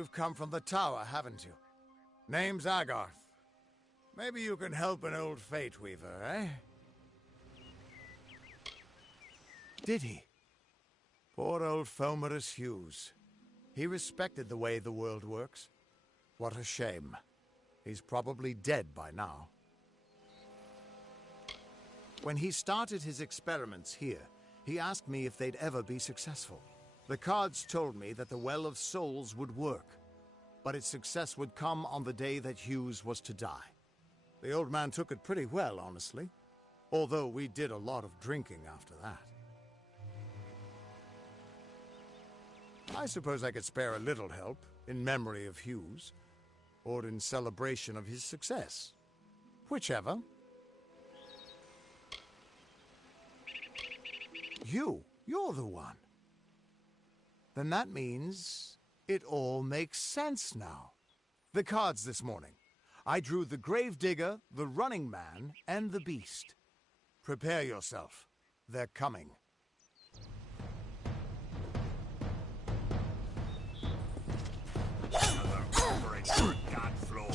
You've come from the tower, haven't you? Name's Agarth. Maybe you can help an old Fate Weaver, eh? Did he? Poor old Fomerus Hughes. He respected the way the world works. What a shame. He's probably dead by now. When he started his experiments here, he asked me if they'd ever be successful. The cards told me that the Well of Souls would work, but its success would come on the day that Hughes was to die. The old man took it pretty well, honestly, although we did a lot of drinking after that. I suppose I could spare a little help in memory of Hughes, or in celebration of his success. Whichever. You're the one. Then that means it all makes sense now. The cards this morning. I drew the Gravedigger, the Running Man, and the Beast. Prepare yourself. They're coming. Another offering for God floor.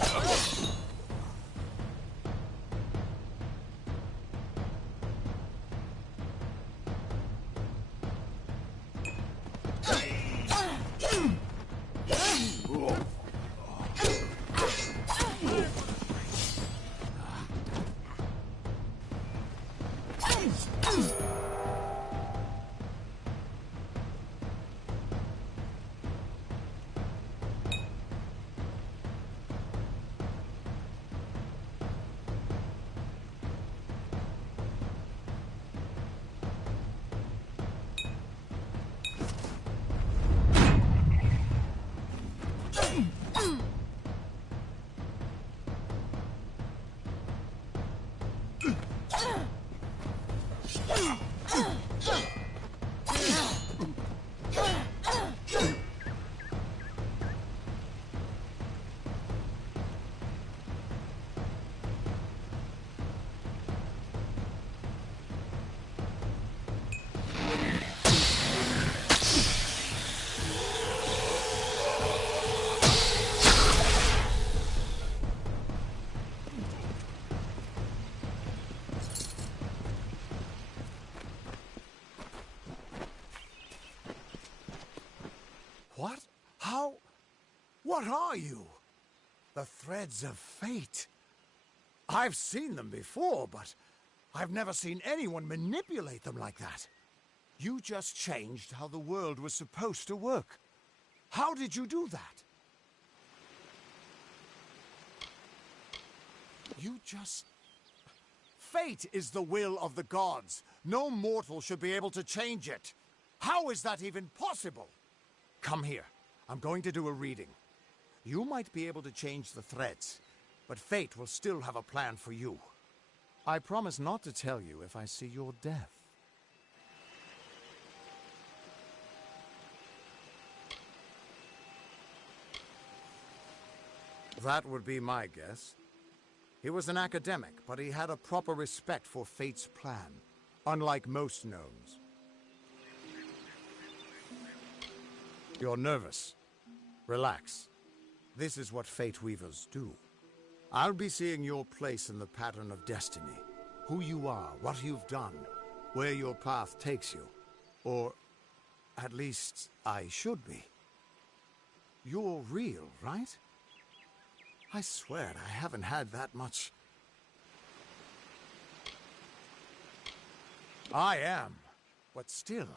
What? How? What are you? The threads of fate. I've seen them before, but I've never seen anyone manipulate them like that. You just changed how the world was supposed to work. How did you do that? You just... Fate is the will of the gods. No mortal should be able to change it. How is that even possible? Come here. I'm going to do a reading. You might be able to change the threads, but fate will still have a plan for you. I promise not to tell you if I see your death. That would be my guess. He was an academic, but he had a proper respect for fate's plan, unlike most gnomes. You're nervous. Relax. This is what Fate Weavers do. I'll be seeing your place in the pattern of destiny. Who you are, what you've done, where your path takes you. Or, at least, I should be. You're real, right? I swear I haven't had that much... I am. But still,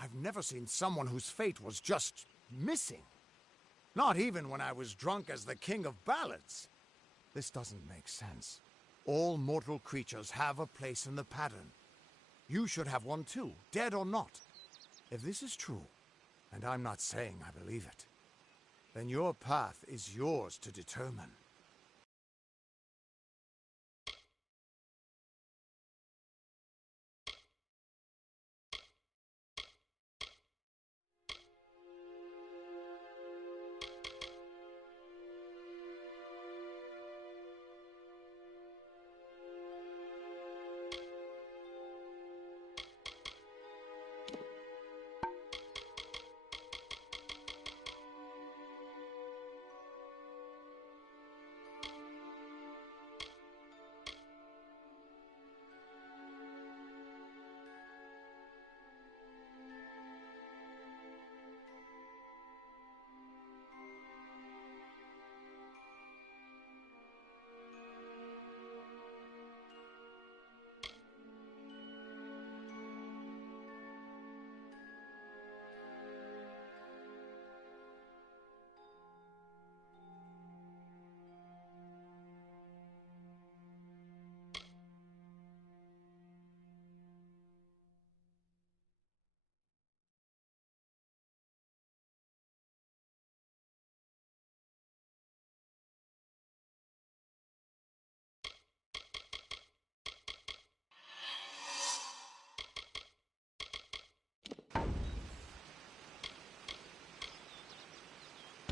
I've never seen someone whose fate was just missing. Not even when I was drunk as the king of ballads. This doesn't make sense. All mortal creatures have a place in the pattern. You should have one too, dead or not. If this is true, and I'm not saying I believe it, then your path is yours to determine.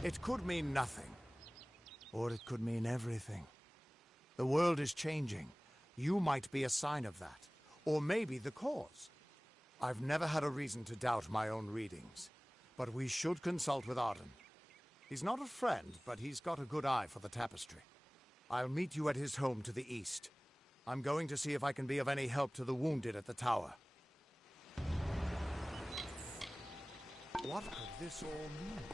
It could mean nothing. Or it could mean everything. The world is changing. You might be a sign of that. Or maybe the cause. I've never had a reason to doubt my own readings. But we should consult with Arden. He's not a friend, but he's got a good eye for the tapestry. I'll meet you at his home to the east. I'm going to see if I can be of any help to the wounded at the tower. What could this all mean?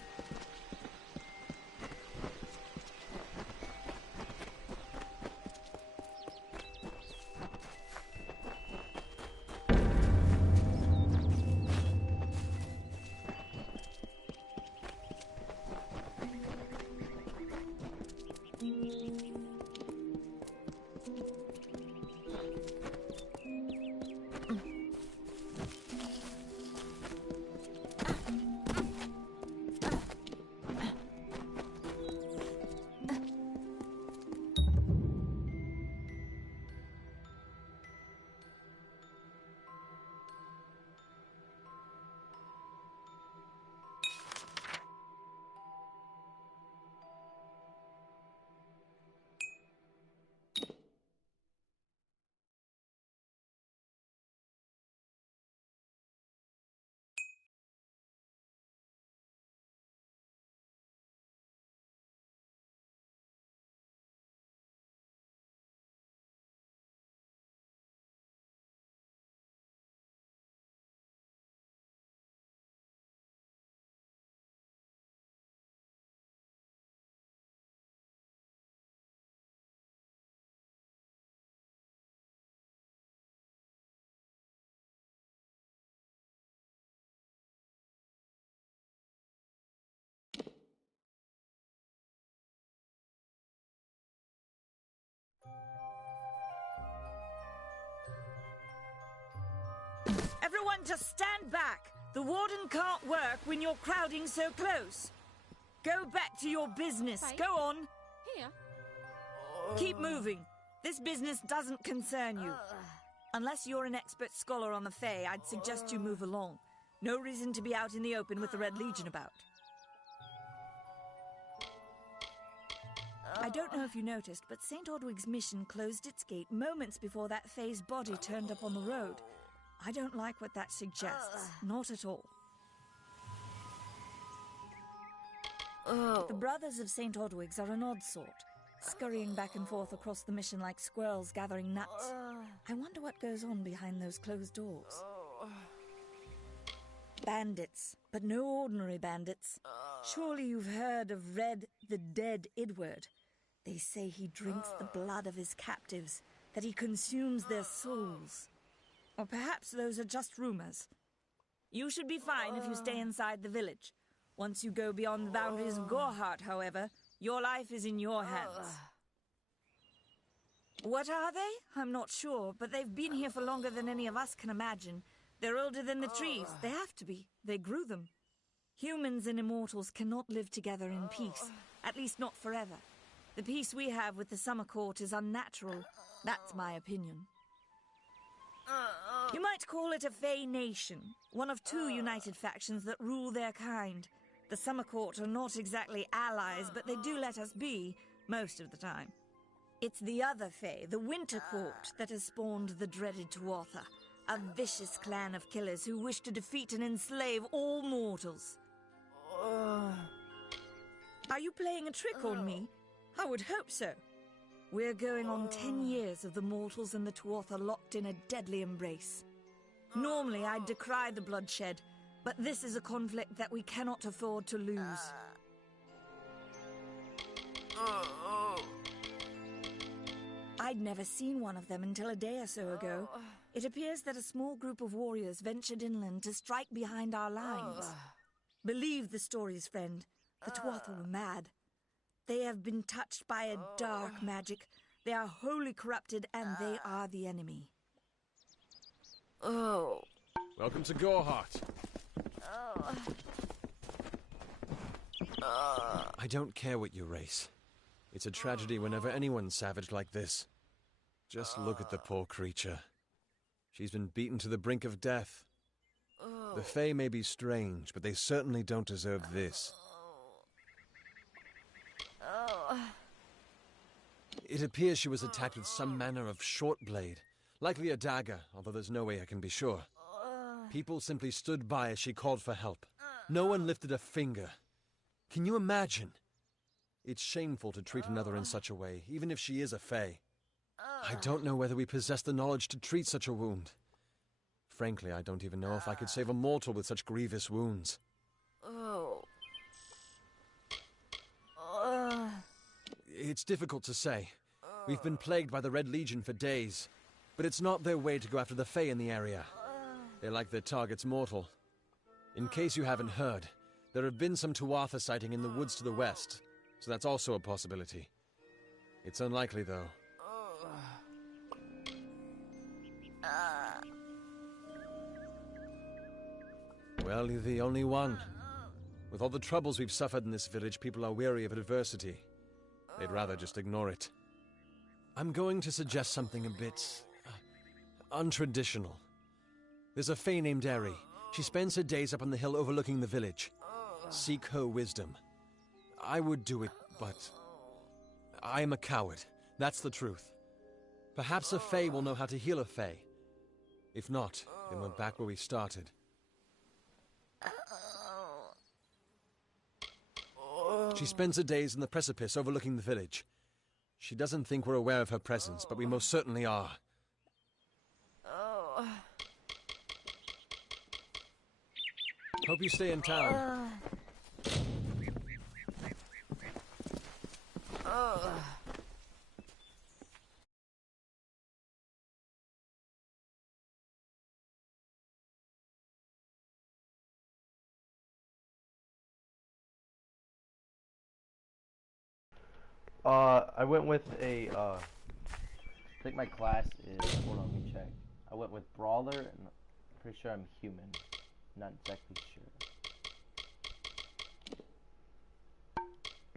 Everyone just stand back. The warden can't work when you're crowding so close. Go back to your business. Right. Go on. Here. Keep moving. This business doesn't concern you. Unless you're an expert scholar on the Fae, I'd suggest you move along. No reason to be out in the open with the Red Legion about. I don't know if you noticed, but St. Ordwig's mission closed its gate moments before that Fae's body turned up on the road. I don't like what that suggests. Not at all. The Brothers of St. Ordwig's are an odd sort, scurrying back and forth across the mission like squirrels gathering nuts. I wonder what goes on behind those closed doors. Bandits, but no ordinary bandits. Surely you've heard of Red the Dead Idward. They say he drinks the blood of his captives, that he consumes their souls. Or perhaps those are just rumors. You should be fine if you stay inside the village. Once you go beyond the boundaries of Gorhart, however, your life is in your hands. What are they? I'm not sure, but they've been here for longer than any of us can imagine. They're older than the trees. They have to be. They grew them. Humans and immortals cannot live together in peace, at least not forever. The peace we have with the Summer Court is unnatural. That's my opinion. You might call it a Fae nation, one of two united factions that rule their kind. The Summer Court are not exactly allies, but they do let us be, most of the time. It's the other Fae, the Winter Court, that has spawned the dreaded Tuatha, a vicious clan of killers who wish to defeat and enslave all mortals. Are you playing a trick on me? I would hope so. We're going on 10 years of the mortals and the Tuatha locked in a deadly embrace. Normally, I'd decry the bloodshed, but this is a conflict that we cannot afford to lose. I'd never seen one of them until a day or so ago. It appears that a small group of warriors ventured inland to strike behind our lines. Believe the stories, friend. The Tuatha were mad. They have been touched by a dark magic. They are wholly corrupted, and they are the enemy. Welcome to Gorhart. I don't care what you race. It's a tragedy whenever anyone's savage like this. Just look at the poor creature. She's been beaten to the brink of death. The Fae may be strange, but they certainly don't deserve this. It appears she was attacked with some manner of short blade, likely a dagger, although there's no way I can be sure. People simply stood by as she called for help. No one lifted a finger. Can you imagine? It's shameful to treat another in such a way, even if she is a fae. I don't know whether we possess the knowledge to treat such a wound. Frankly, I don't even know if I could save a mortal with such grievous wounds. It's difficult to say. We've been plagued by the Red Legion for days, but it's not their way to go after the fae in the area. They like their targets mortal. In case you haven't heard, there have been some Tuatha sighting in the woods to the west, so that's also a possibility. It's unlikely, though. Well, you're the only one. With all the troubles we've suffered in this village, people are weary of adversity. They'd rather just ignore it. I'm going to suggest something a bit untraditional. There's a fae named Eri. She spends her days up on the hill overlooking the village. Seek her wisdom. I would do it, but I am a coward. That's the truth. Perhaps a fae will know how to heal a fae. If not, then we're back where we started. She spends her days in the precipice overlooking the village. She doesn't think we're aware of her presence, but we most certainly are. Hope you stay in town. I went with a, I think my class is, hold on, let me check. I went with Brawler, and I'm pretty sure I'm human. Not exactly sure.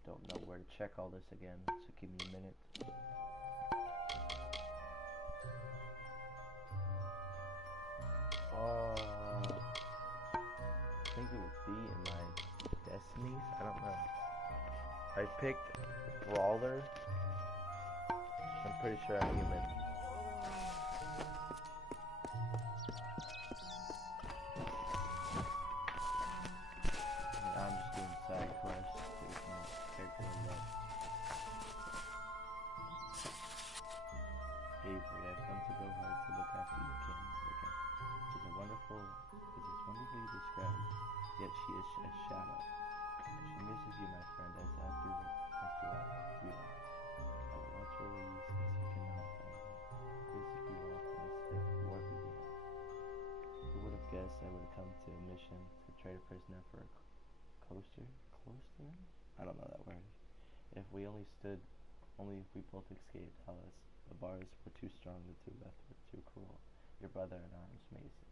Don't know where to check all this again, so give me a minute. I think it would be in my destinies, I don't know. I picked Brawler. I'm pretty sure I'm human. I'm just doing side quests to get my character unlocked. Avery, I've come to go hard to look after you, Ken. It is wonderfully described, yet she is a shadow. She misses you, my friend, as after all, we are. I will watch over you since you cannot physically walk in this war began. Who would have guessed I would have come to a mission to trade a prisoner for a cloister? I don't know that word. If we only if we both escaped Hellas. The bars were too strong, the two left were too cruel. Your brother in arms, Mason.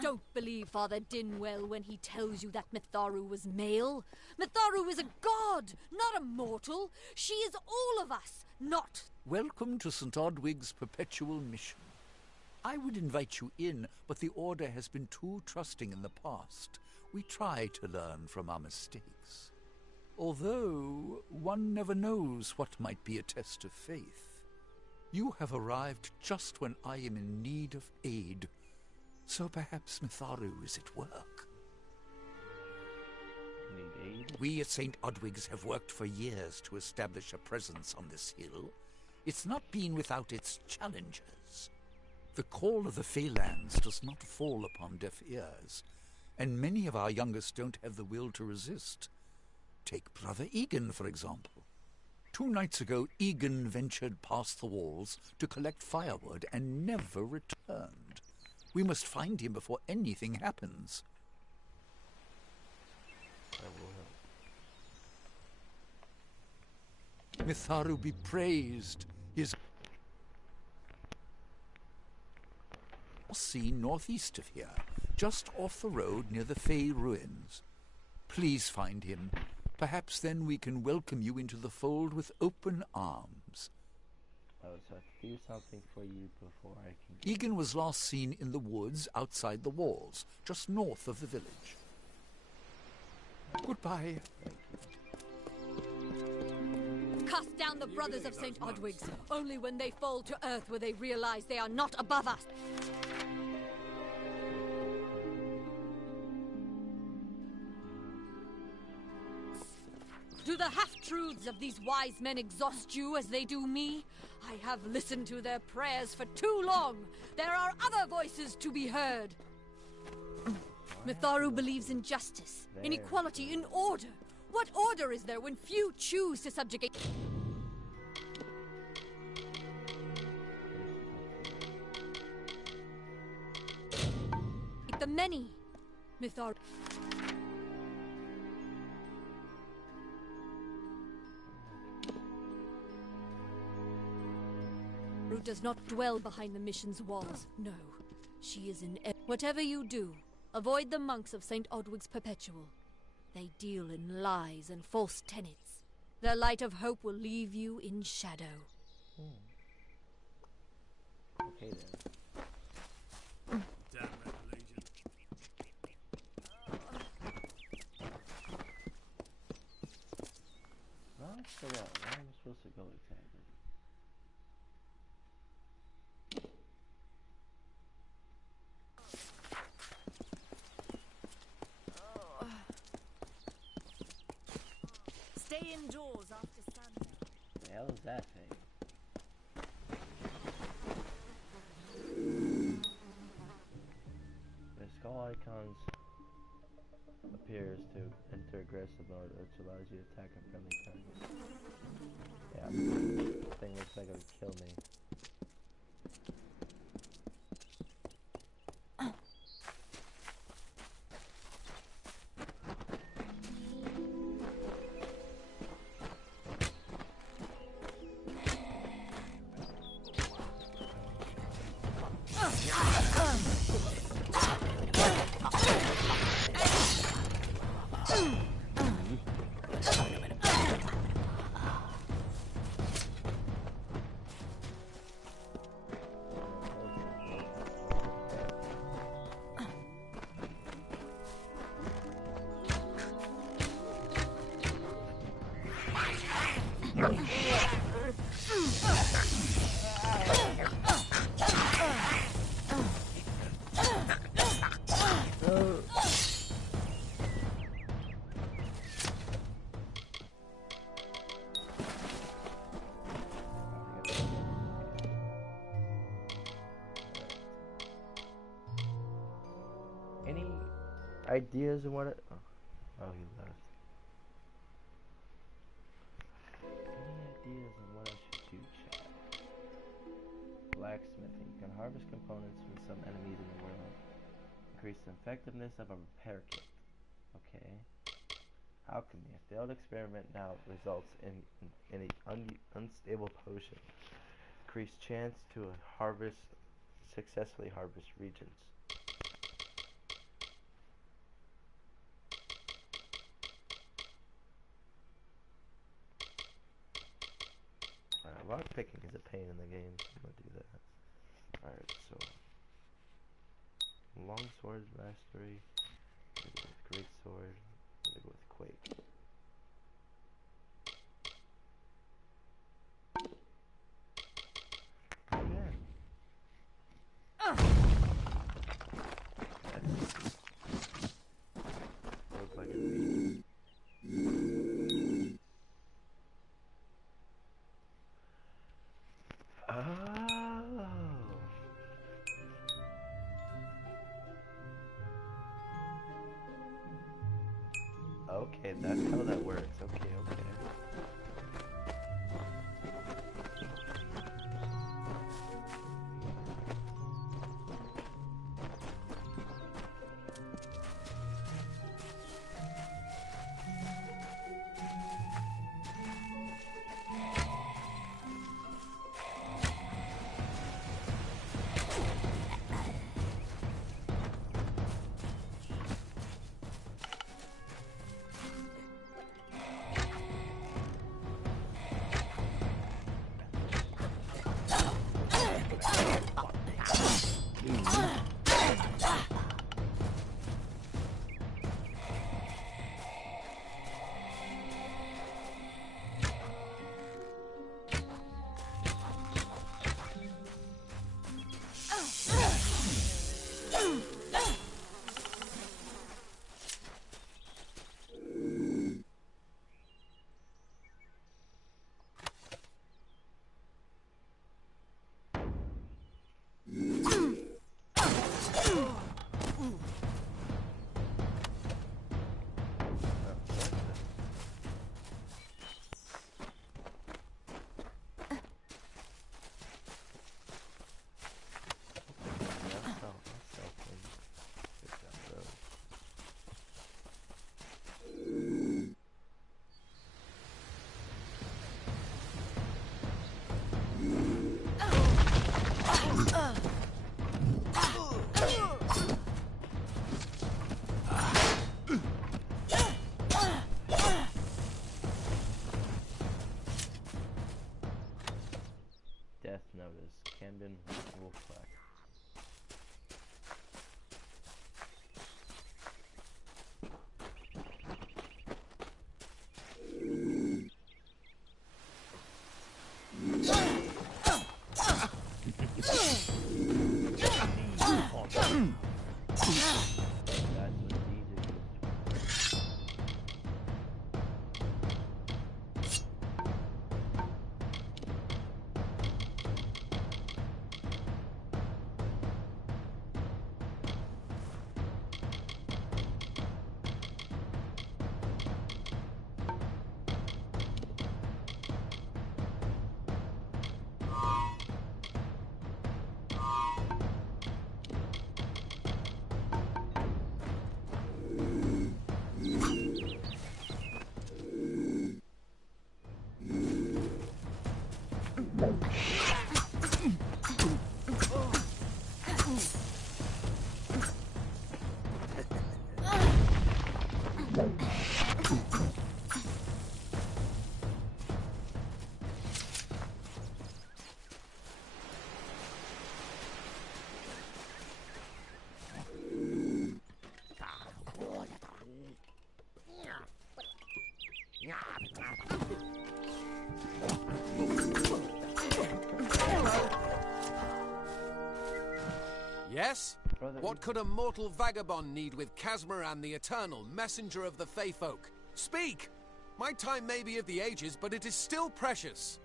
Don't believe Father Dinwell when he tells you that Mitharu was male. Mitharu is a god, not a mortal. She is all of us, not... Welcome to St. Odwig's perpetual mission. I would invite you in, but the Order has been too trusting in the past. We try to learn from our mistakes. Although, one never knows what might be a test of faith. You have arrived just when I am in need of aid. So perhaps Mitharu is at work. Need aid? We at St. Odwig's have worked for years to establish a presence on this hill. It's not been without its challenges. The call of the Phalanx does not fall upon deaf ears, and many of our youngest don't have the will to resist. Take Brother Egan, for example. 2 nights ago, Egan ventured past the walls to collect firewood and never returned. We must find him before anything happens. That will help. Mitharu be praised. His seen northeast of here, just off the road near the Fey ruins. Please find him. Perhaps then we can welcome you into the fold with open arms. Oh, so I have to do something for you before I can get... Egan was last seen in the woods outside the walls, just north of the village. Goodbye. Cast down the brothers of St. Odwig's. Only when they fall to earth will they realize they are not above us. Do the half-truths of these wise men exhaust you as they do me? I have listened to their prayers for too long. There are other voices to be heard. Mitharu believes in justice, in equality, in order. What order is there when few choose to subjugate the many? Mitharu does not dwell behind the mission's walls. No, she is in... Whatever you do, avoid the monks of St. Odwig's Perpetual. They deal in lies and false tenets. Their light of hope will leave you in shadow. Okay then. Damn it, Legion. No, so what? Where am I supposed to go exactly? Stay indoors after sundown. The hell is that thing? The skull icons appears to enter aggressive mode, which allows you to attack a friendly target. Yeah, the thing looks like it would kill me. Any ideas on what it... Oh, he left. Any ideas on what I should do, chat? Blacksmithing. You can harvest components from some enemies in the world. Increase the effectiveness of a repair kit. Okay. Alchemy. A failed experiment now results in an unstable potion. Increase chance to successfully harvest regions. Lock picking is a pain in the game. I'm gonna do that. Alright, so longsword mastery. I'm gonna go with great sword. I'm gonna go with quake. Look like a beast. Okay, that's known as Camden Wolfclack. Yes? Brother, What could a mortal vagabond need with Casmaran the Eternal, messenger of the Fey folk? Speak! My time may be of the ages, but it is still precious.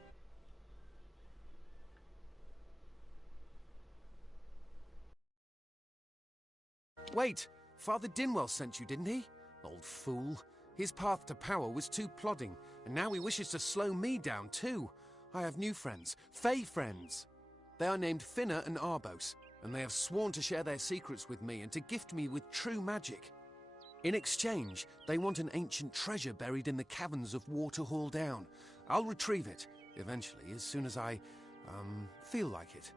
Wait, Father Dinwell sent you, didn't he? Old fool. His path to power was too plodding, and now he wishes to slow me down too. I have new friends, Fey friends. They are named Finna and Arbos, and they have sworn to share their secrets with me and to gift me with true magic. In exchange, they want an ancient treasure buried in the caverns of Waterhall Down. I'll retrieve it, eventually, as soon as I, feel like it.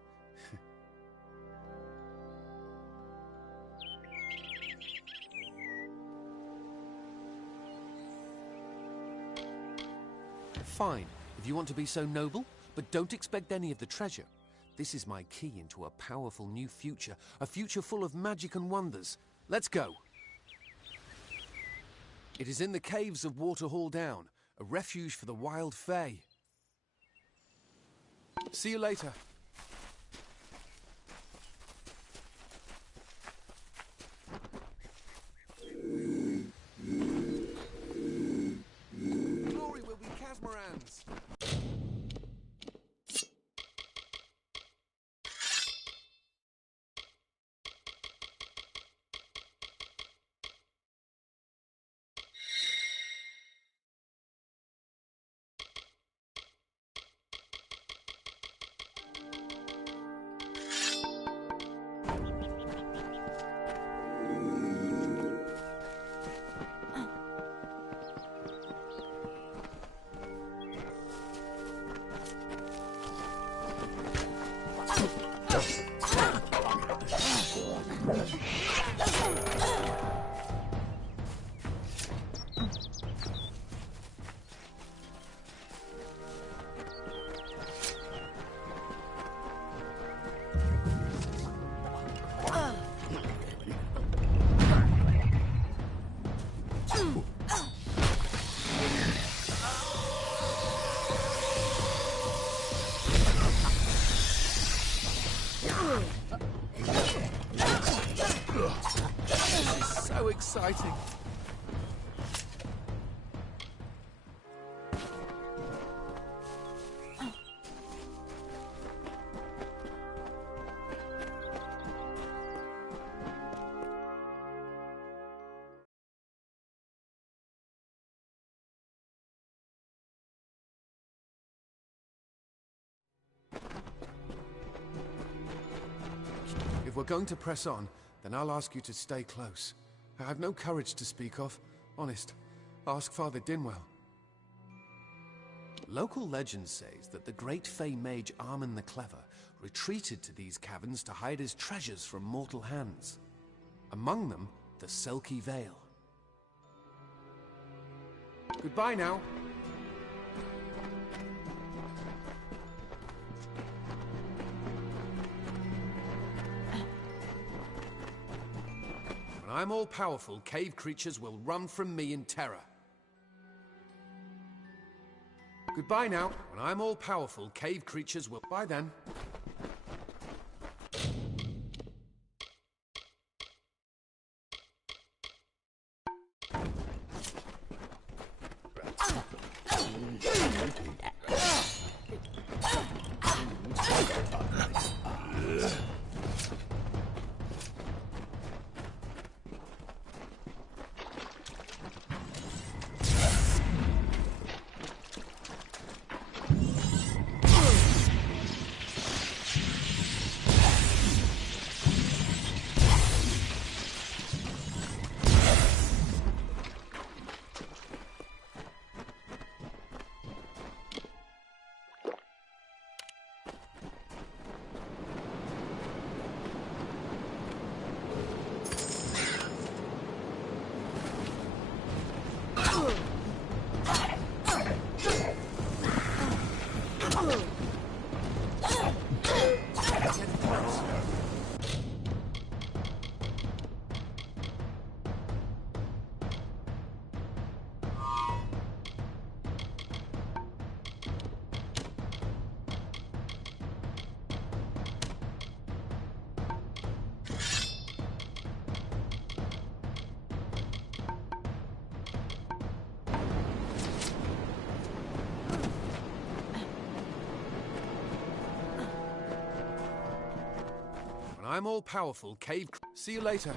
Fine, if you want to be so noble, but don't expect any of the treasure. This is my key into a powerful new future, a future full of magic and wonders. Let's go. It is in the caves of Waterhall Down, a refuge for the wild Fey. See you later. Glory will be Casmaran's. So exciting. If we're going to press on, then I'll ask you to stay close. I have no courage to speak of. Honest. Ask Father Dinwell. Local legend says that the great Fey mage Armin the Clever retreated to these caverns to hide his treasures from mortal hands. Among them, the Selkie Vale. Goodbye now. When I'm all-powerful, cave creatures will run from me in terror. Goodbye now. When I'm all-powerful, cave creatures will... Bye then. I'm all-powerful, cave... See you later.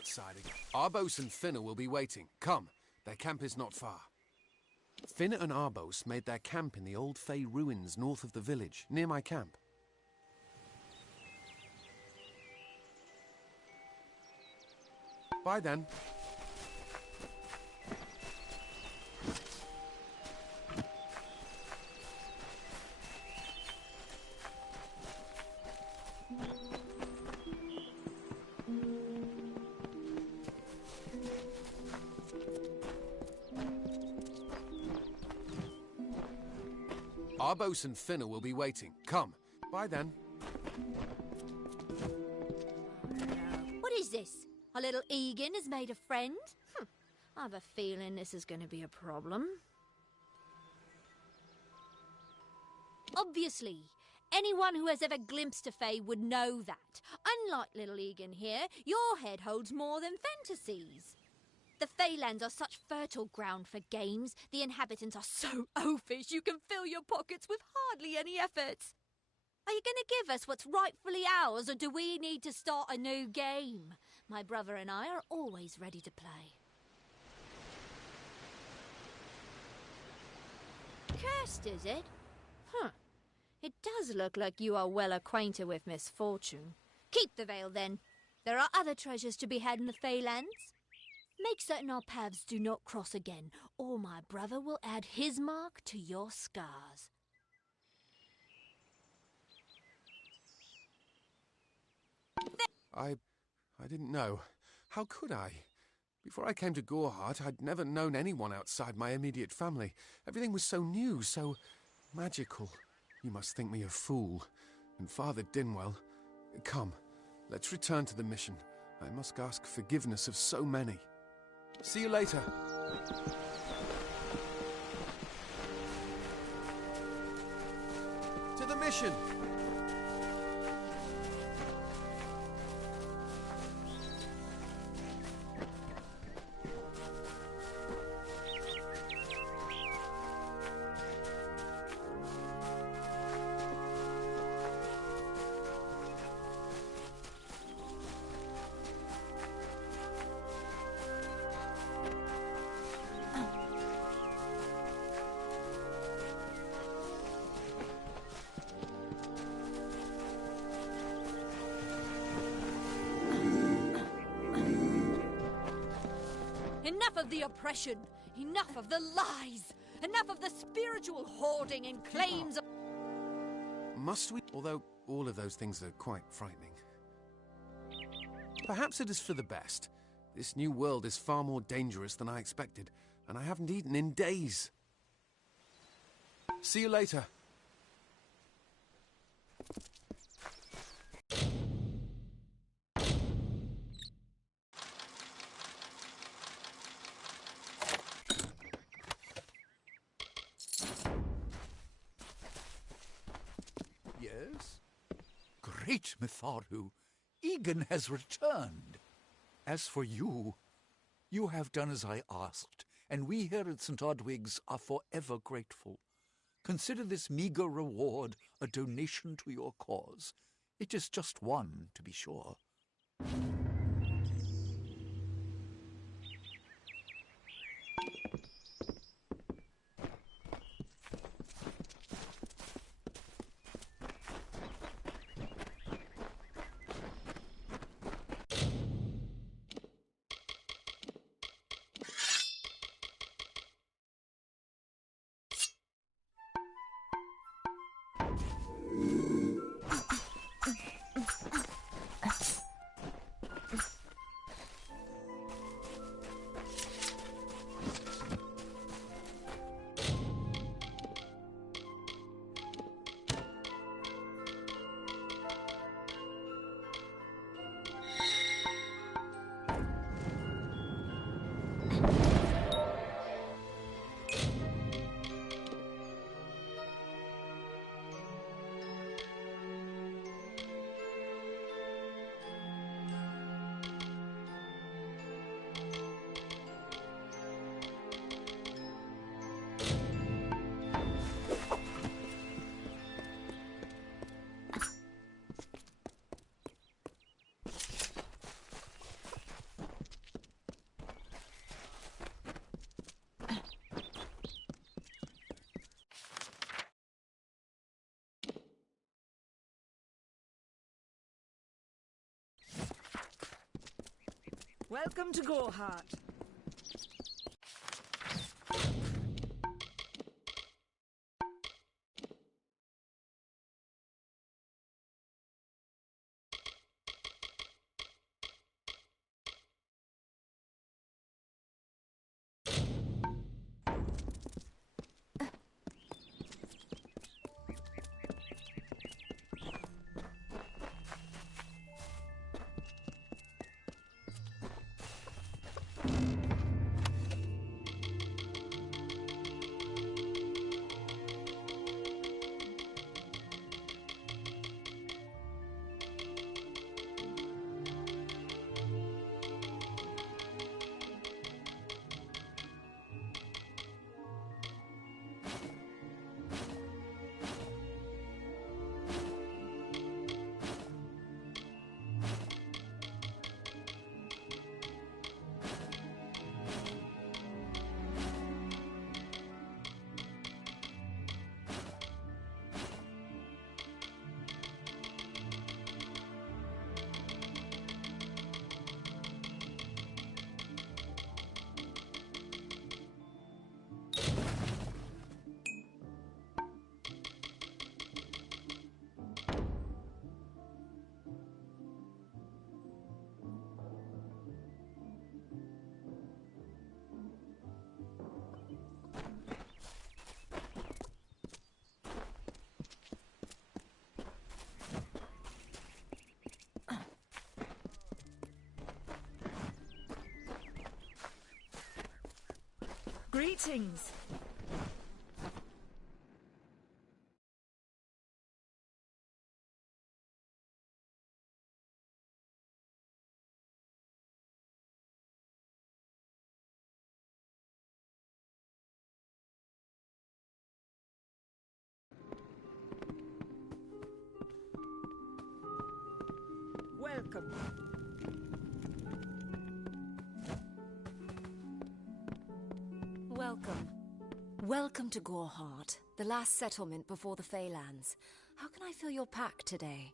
outside again. Arbos and Finna will be waiting. Come, their camp is not far. Finna and Arbos made their camp in the old Fey ruins north of the village, near my camp. Bye then. Arbos and Finna will be waiting. Come. Bye then. What is this? Our little Egan has made a friend? I have a feeling this is going to be a problem. Obviously, anyone who has ever glimpsed a Fae would know that. Unlike little Egan here, your head holds more than fantasies. The Feylands are such fertile ground for games. The inhabitants are so oafish you can fill your pockets with hardly any effort. Are you going to give us what's rightfully ours, or do we need to start a new game? My brother and I are always ready to play. Cursed, is it? It does look like you are well acquainted with misfortune. Keep the veil, then. There are other treasures to be had in the Feylands. Make certain our paths do not cross again, or my brother will add his mark to your scars. I didn't know. How could I? Before I came to Goreheart, I'd never known anyone outside my immediate family. Everything was so new, so magical. You must think me a fool. And Father Dinwell... Come, let's return to the mission. I must ask forgiveness of so many. See you later. To the mission! Enough of the oppression! Enough of the lies! Enough of the spiritual hoarding and claims of... Must we? Although all of those things are quite frightening. Perhaps it is for the best. This new world is far more dangerous than I expected, and I haven't eaten in days. See you later. Yes? Great Mitharu, Egan has returned. As for you, you have done as I asked, and we here at St. Odwig's are forever grateful. Consider this meager reward a donation to your cause. It is just one, to be sure. Welcome to Goreheart. Greetings. Welcome. Welcome. Welcome to Goreheart, the last settlement before the Feylands. How can I fill your pack today?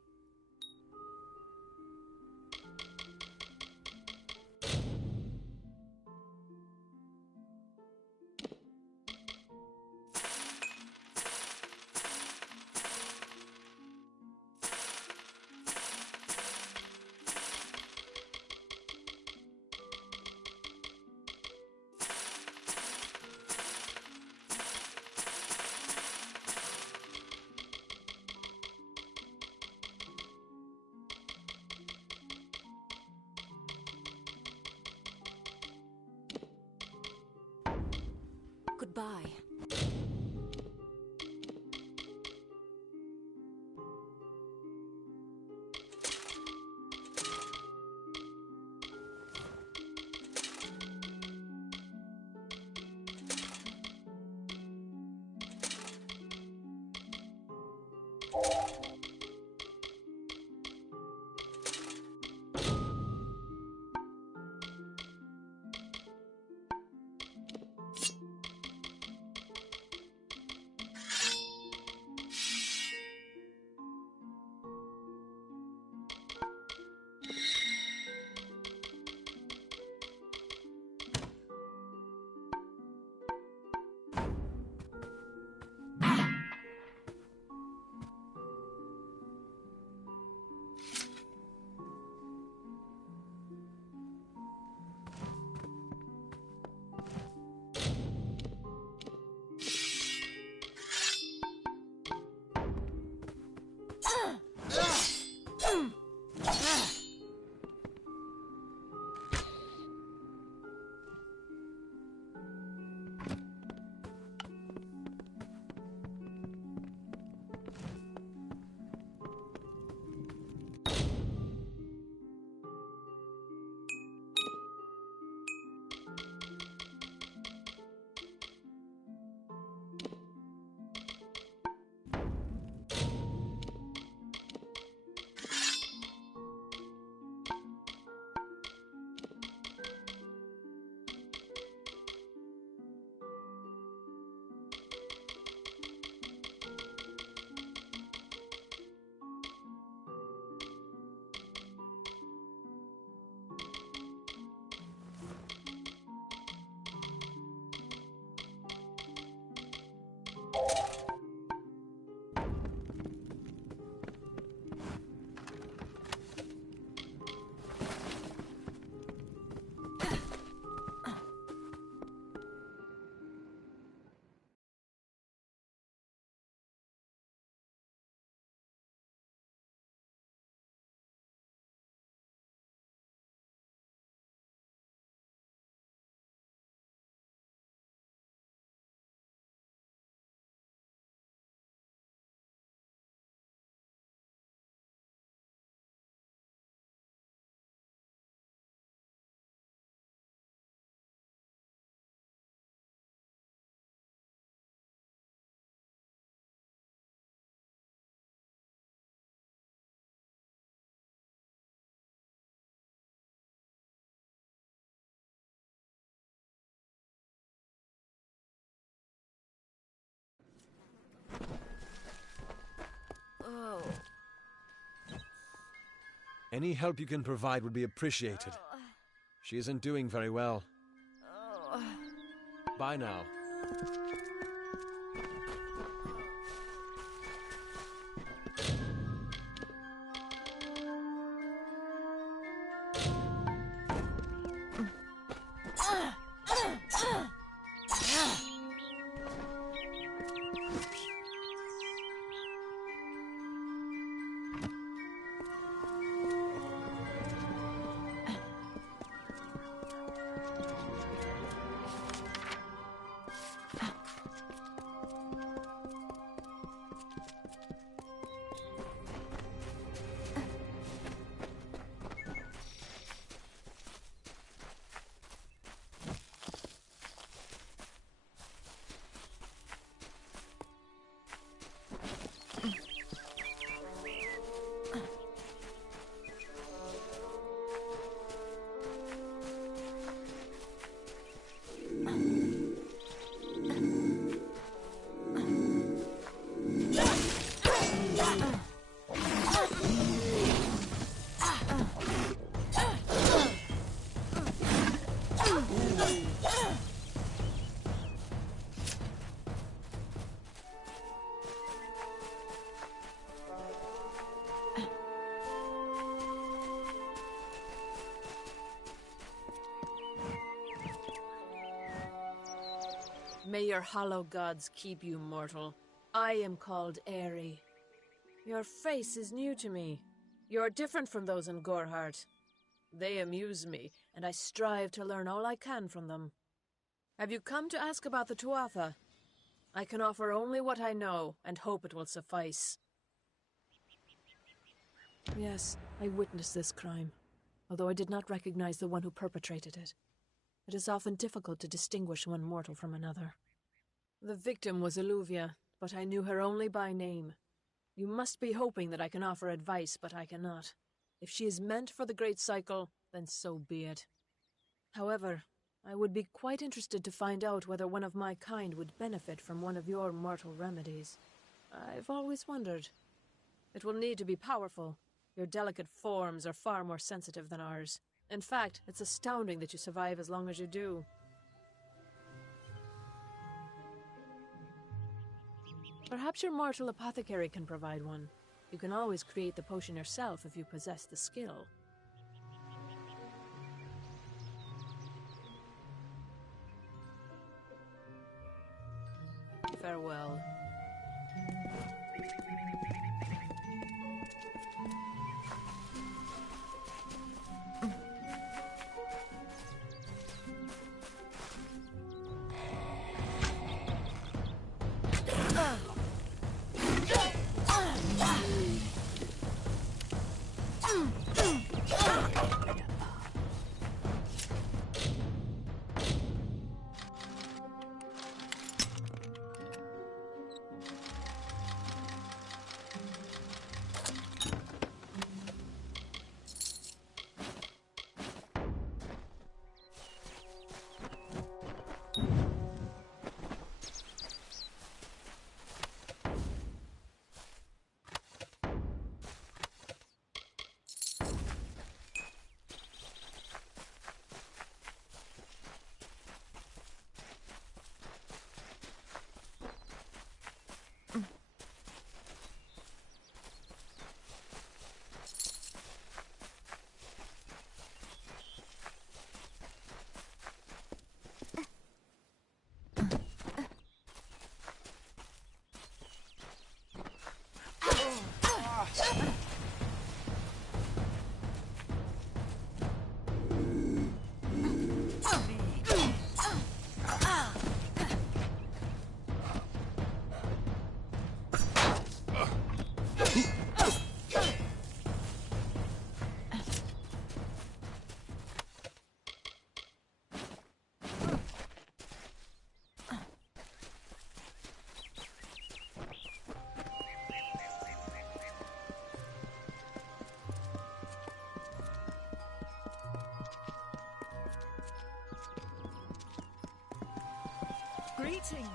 Goodbye. Any help you can provide would be appreciated. She isn't doing very well. Bye now. May your hollow gods keep you mortal. I am called Aerie. Your face is new to me. You're different from those in Gorhart. They amuse me, and I strive to learn all I can from them. Have you come to ask about the Tuatha? I can offer only what I know, and hope it will suffice. Yes, I witnessed this crime, although I did not recognize the one who perpetrated it. It is often difficult to distinguish one mortal from another. The victim was Illuvia, but I knew her only by name. You must be hoping that I can offer advice, but I cannot. If she is meant for the Great Cycle, then so be it. However, I would be quite interested to find out whether one of my kind would benefit from one of your mortal remedies. I've always wondered. It will need to be powerful. Your delicate forms are far more sensitive than ours. In fact, it's astounding that you survive as long as you do. Perhaps your mortal apothecary can provide one. You can always create the potion yourself if you possess the skill. Farewell. Greetings!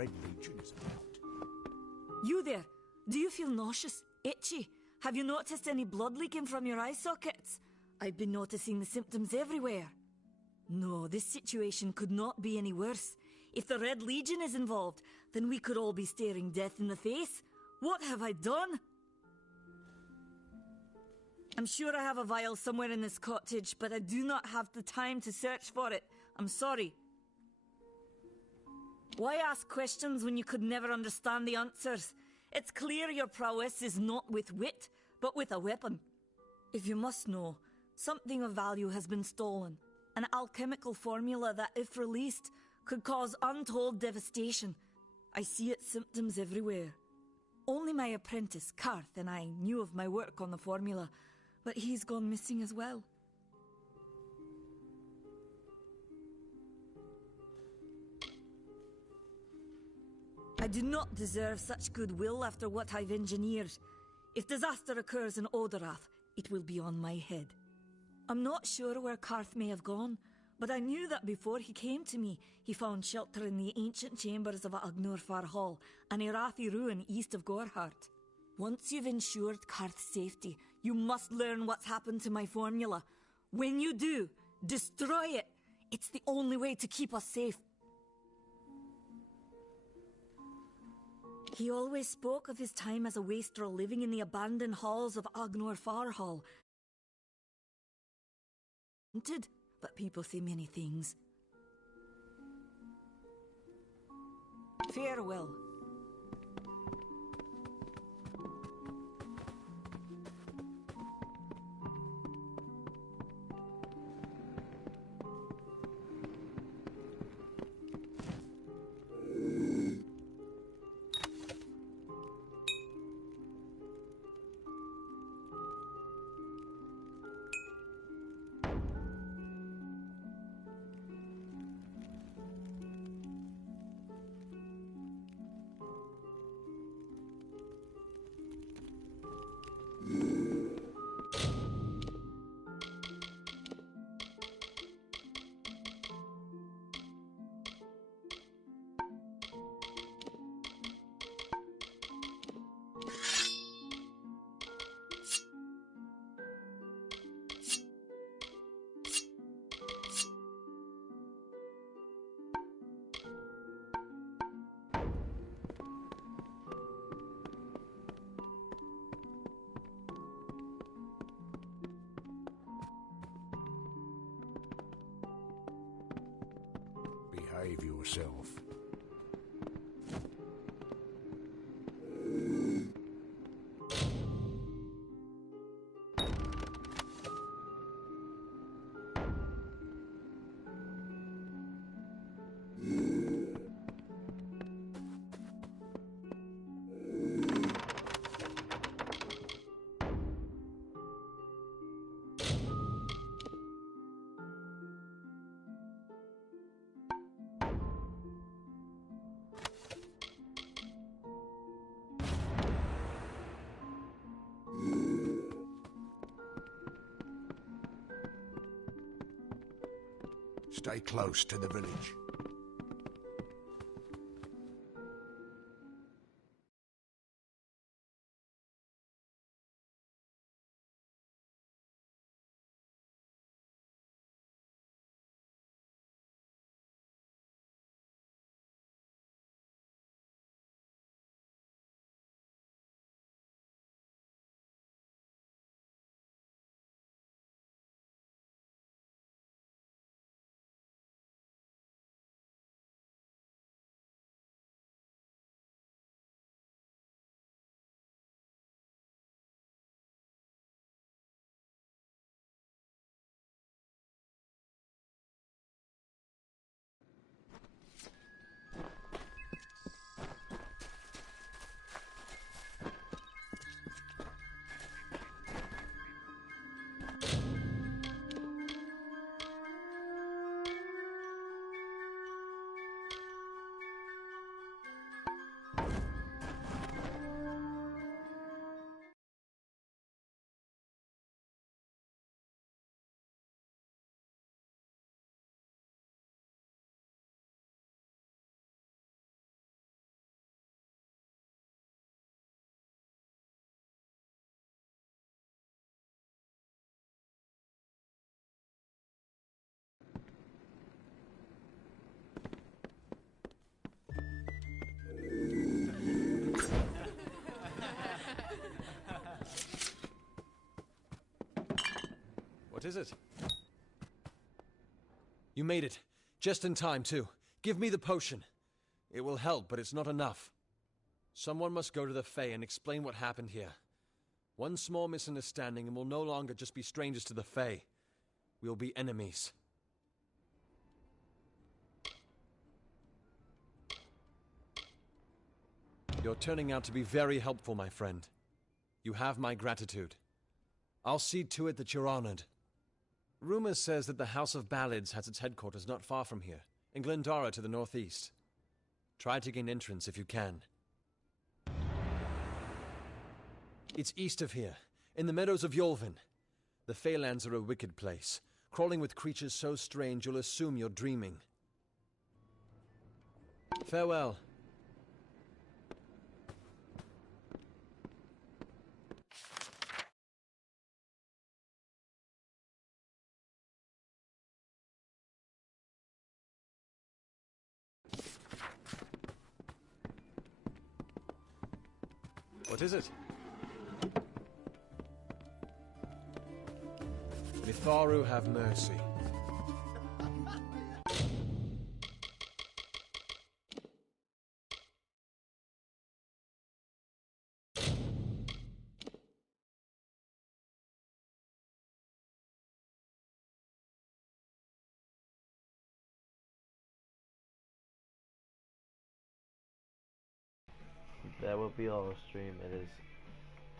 Red Legion is about. You there! Do you feel nauseous? Itchy? Have you noticed any blood leaking from your eye sockets? I've been noticing the symptoms everywhere. No, this situation could not be any worse. If the Red Legion is involved, then we could all be staring death in the face. What have I done? I'm sure I have a vial somewhere in this cottage, but I do not have the time to search for it. I'm sorry. Why ask questions when you could never understand the answers? It's clear your prowess is not with wit, but with a weapon. If you must know, something of value has been stolen. An alchemical formula that, if released, could cause untold devastation. I see its symptoms everywhere. Only my apprentice, Karth, and I knew of my work on the formula, but he's gone missing as well. I do not deserve such goodwill after what I've engineered. If disaster occurs in Odorath, it will be on my head. I'm not sure where Karth may have gone, but I knew that before he came to me, he found shelter in the ancient chambers of Agnurfar Hall, an Irathi ruin east of Gorhart. Once you've ensured Karth's safety, you must learn what's happened to my formula. When you do, destroy it. It's the only way to keep us safe. He always spoke of his time as a wastrel living in the abandoned halls of Agnurfar Hall. But people say many things. Farewell. Behave yourself. Stay close to the village. What is it? You made it. Just in time, too. Give me the potion. It will help, but it's not enough. Someone must go to the Fae and explain what happened here. One small misunderstanding and we'll no longer just be strangers to the Fae. We'll be enemies. You're turning out to be very helpful, my friend. You have my gratitude. I'll see to it that you're honored. Rumor says that the House of Ballads has its headquarters not far from here, in Glendara to the northeast. Try to gain entrance if you can. It's east of here, in the meadows of Yolvin. The Feylands are a wicked place, crawling with creatures so strange you'll assume you're dreaming. Farewell. What is it? Mitharu have mercy. That will be all stream. It is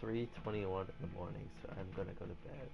3:21 in the morning, so I'm gonna go to bed.